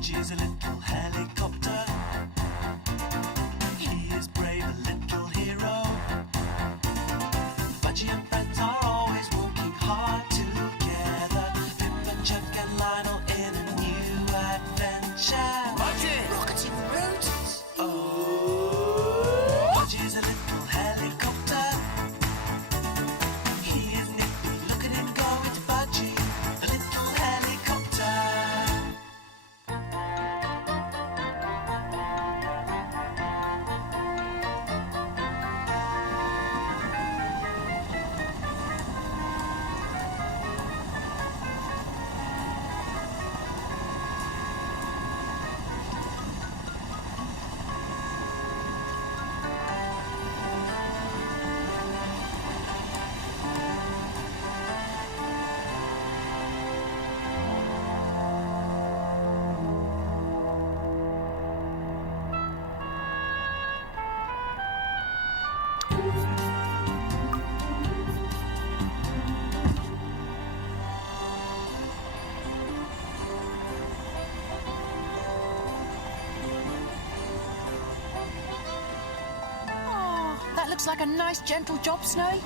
Budgie's a little helicopter. He is brave, a little hero. Budgie and friends are always working hard together. Pip and Chuck and Lionel in a new adventure. Budgie! Rocketing roses. Budgie's a little helicopter. He is nippy, look at him go. It's Budgie, a little helicopter. That looks like a nice, gentle job, Snowy.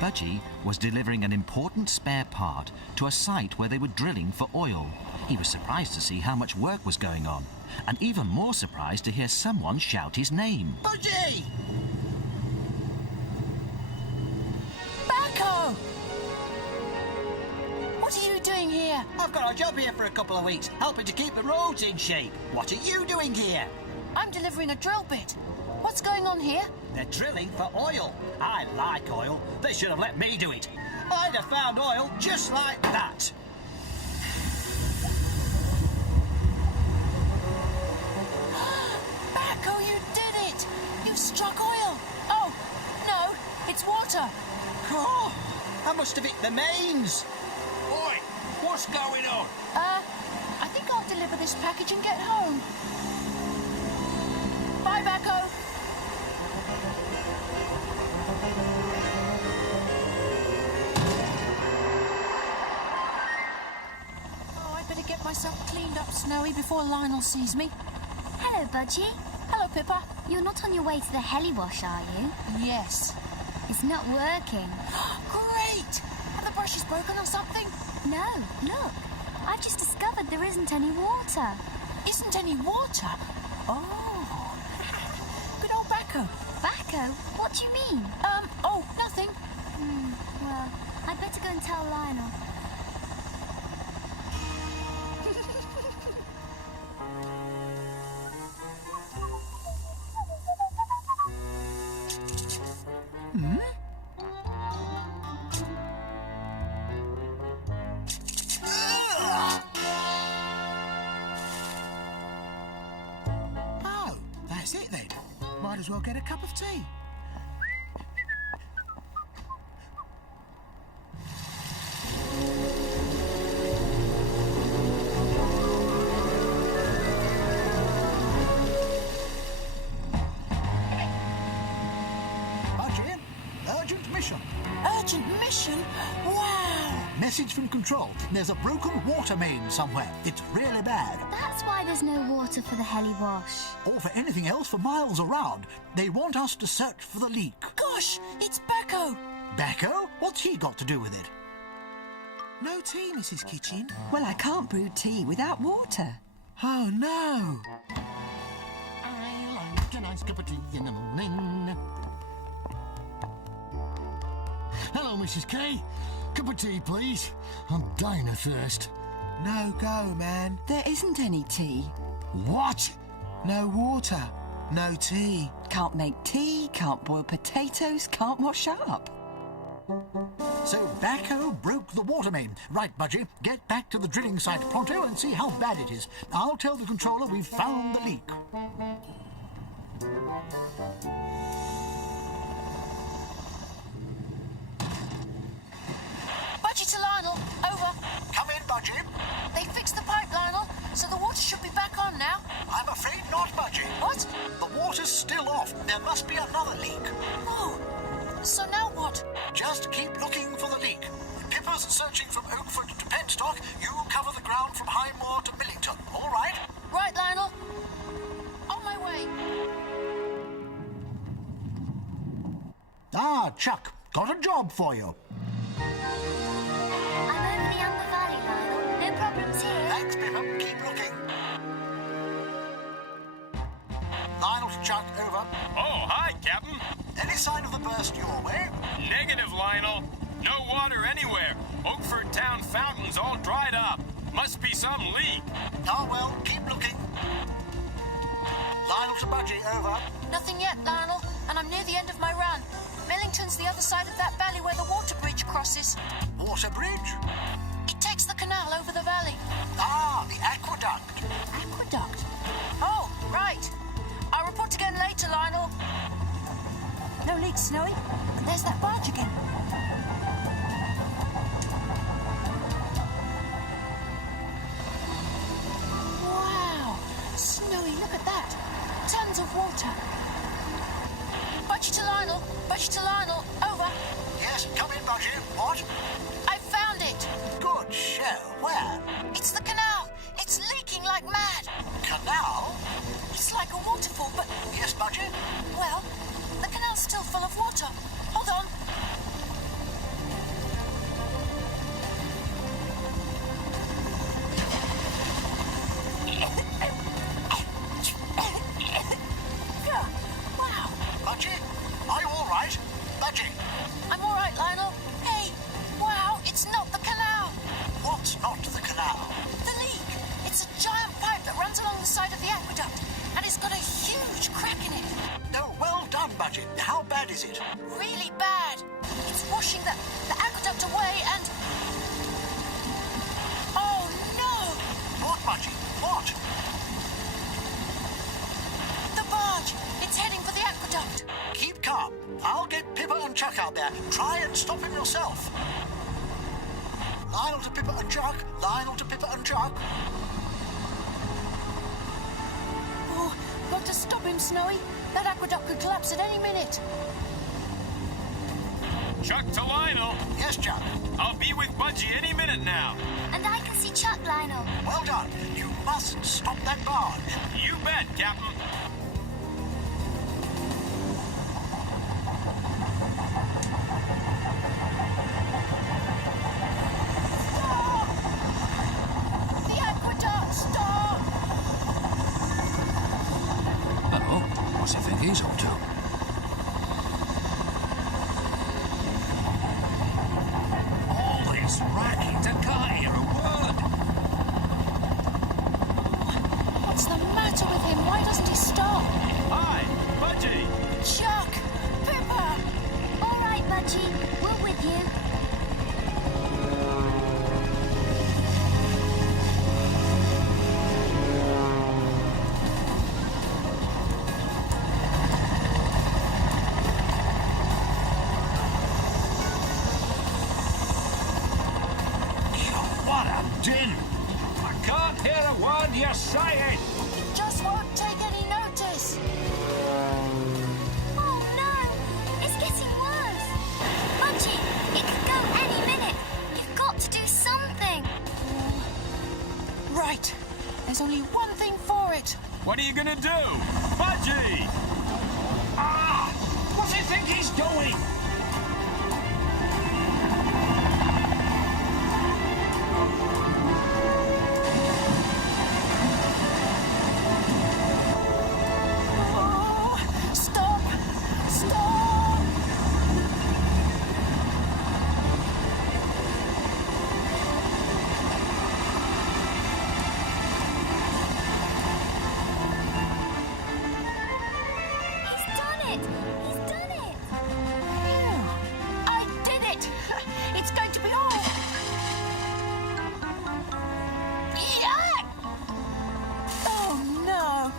Budgie was delivering an important spare part to a site where they were drilling for oil. He was surprised to see how much work was going on, and even more surprised to hear someone shout his name. Budgie! Backo! What are you doing here? I've got a job here for a couple of weeks, helping to keep the roads in shape. What are you doing here? I'm delivering a drill bit. What's going on here? They're drilling for oil. I like oil. They should have let me do it. I'd have found oil just like that. Backo, you did it! You struck oil! Oh, no, it's water. Oh, I must have hit the mains. Oi, what's going on? I think I'll deliver this package and get home. Bye, Backo. Oh, I'd better get myself cleaned up, Snowy, before Lionel sees me. Hello, Budgie. Hello, Pippa. You're not on your way to the heli wash, are you? Yes. It's not working. Great! Have the brushes broken or something? No, look. I've just discovered there isn't any water. Isn't any water? Oh. Good old Backo. Backo? What do you mean? Oh, nothing. Well, I'd better go and tell Lionel. Oh, that's it then. Might as well get a cup of tea. Budgie, urgent mission. Urgent mission? Wow! Message from control. There's a broken water main somewhere. It's really bad. That's why there's no water for the heli wash. Or for anything else for miles around. They want us to search for the leak. Gosh, it's Backo. Backo? What's he got to do with it? No tea, Mrs. Kitchen. Well, I can't brew tea without water. Oh, no. I like a nice cup of tea in the morning. Hello, Mrs. K. Cup of tea, please. I'm dying of thirst. No go, man. There isn't any tea. What? No water. No tea. Can't make tea, can't boil potatoes, can't wash up. So Backo broke the water main. Right, Budgie, get back to the drilling site pronto and see how bad it is. I'll tell the controller we've found the leak. Budgie to Lionel. Over. Come in, Budgie. They fixed the pipe, Lionel, so the water should be back on now. I'm afraid not, Budgie. What? The water's still off. There must be another leak. Oh. So now what? Just just keep looking for the leak. Pippa's searching from Oakford to Penstock. You cover the ground from Highmore to Millington. All right? Right, Lionel. On my way. Ah, Chuck, got a job for you. I'm over the Amber Valley, Lionel. No problems here. Thanks, Pippa. Keep looking. Lionel to Chuck, over. Oh, hi, Captain. Any sign of the burst your way? Negative, Lionel. No water anywhere. Oakford town fountain's all dried up. Must be some leak. Ah, well, keep looking. Lionel to Budgie, over. Nothing yet, Lionel, and I'm near the end of my run. Millington's the other side of that valley where the water bridge crosses. Water bridge? It takes the canal over the valley. Ah, the aqueduct. Aqueduct? Oh, right. I'll report again later, Lionel. No leaks, Snowy. But there's that barge again. Wow. Snowy, look at that. Tons of water. Budgie to Lionel. Budgie to Lionel. Over. Yes, come in, Budgie. What? I found it. Good show. Where? It's the canal. It's leaking like mad. Canal? It's like a waterfall, but, Yes, Budgie? well, the canal's still full of water. Hold on. Wow. Budgie? Are you all right? Budgie? I'm all right, Lionel. Hey, wow, it's not the canal. What's not the canal? The leak. It's a giant pipe that runs along the side of the aqueduct, and it's got a huge crack in it. Oh, well done, Budgie. How bad is it? Really bad. It's washing the aqueduct away and... Oh, no! What, Budgie? What? The barge. It's heading for the aqueduct. Keep calm. I'll get Pippa and Chuck out there. Try and stop him yourself. Lionel to Pippa and Chuck. Lionel to Pippa and Chuck. Oh, got to stop him, Snowy. That aqueduct could collapse at any minute. Chuck to Lionel. Yes, Chuck. I'll be with Budgie any minute now. And I can see Chuck, Lionel. Well done. You must stop that barge. You bet, Captain. The aqueduct, stop! Hello? What's he think he's up to? All this racket, I can't hear a word. What's the matter with him? Why doesn't he stop? Hi, Budgie. Chuck! Pippa! All right, Budgie. We're with you. What a din! I can't hear a word you're saying. He just won't take any notice. Oh, no. It's getting worse. Budgie, it could go any minute. You've got to do something. Right. There's only one thing for it. What are you gonna do? Budgie! Ah! What's he think he's doing? Oh, stop! Stop! He's done it. He's done it. I did it! It's going to be all... Yeah! Oh, no.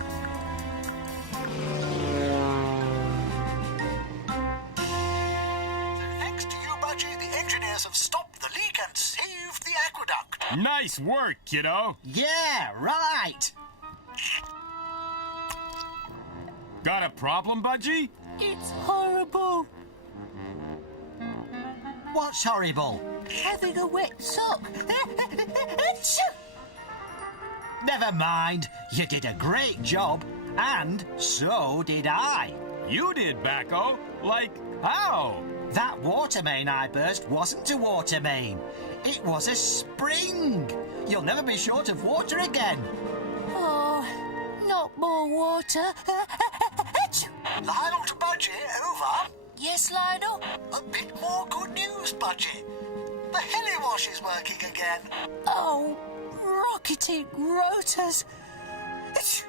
Thanks to you, Budgie, the engineers have stopped the leak and saved the aqueduct. Nice work, kiddo. Yeah, right. Got a problem, Budgie? It's horrible. What's horrible? Having a wet sock. Achoo! Never mind. You did a great job. And so did I. You did, Bacco. Like, how? That water main I burst wasn't a water main. It was a spring. You'll never be short of water again. Oh, not more water. Achoo! Lionel to Budgie, over. Yes, Lionel? A bit more good news, Budgie. The heliwash is working again. Oh, rocketing rotors. Achoo!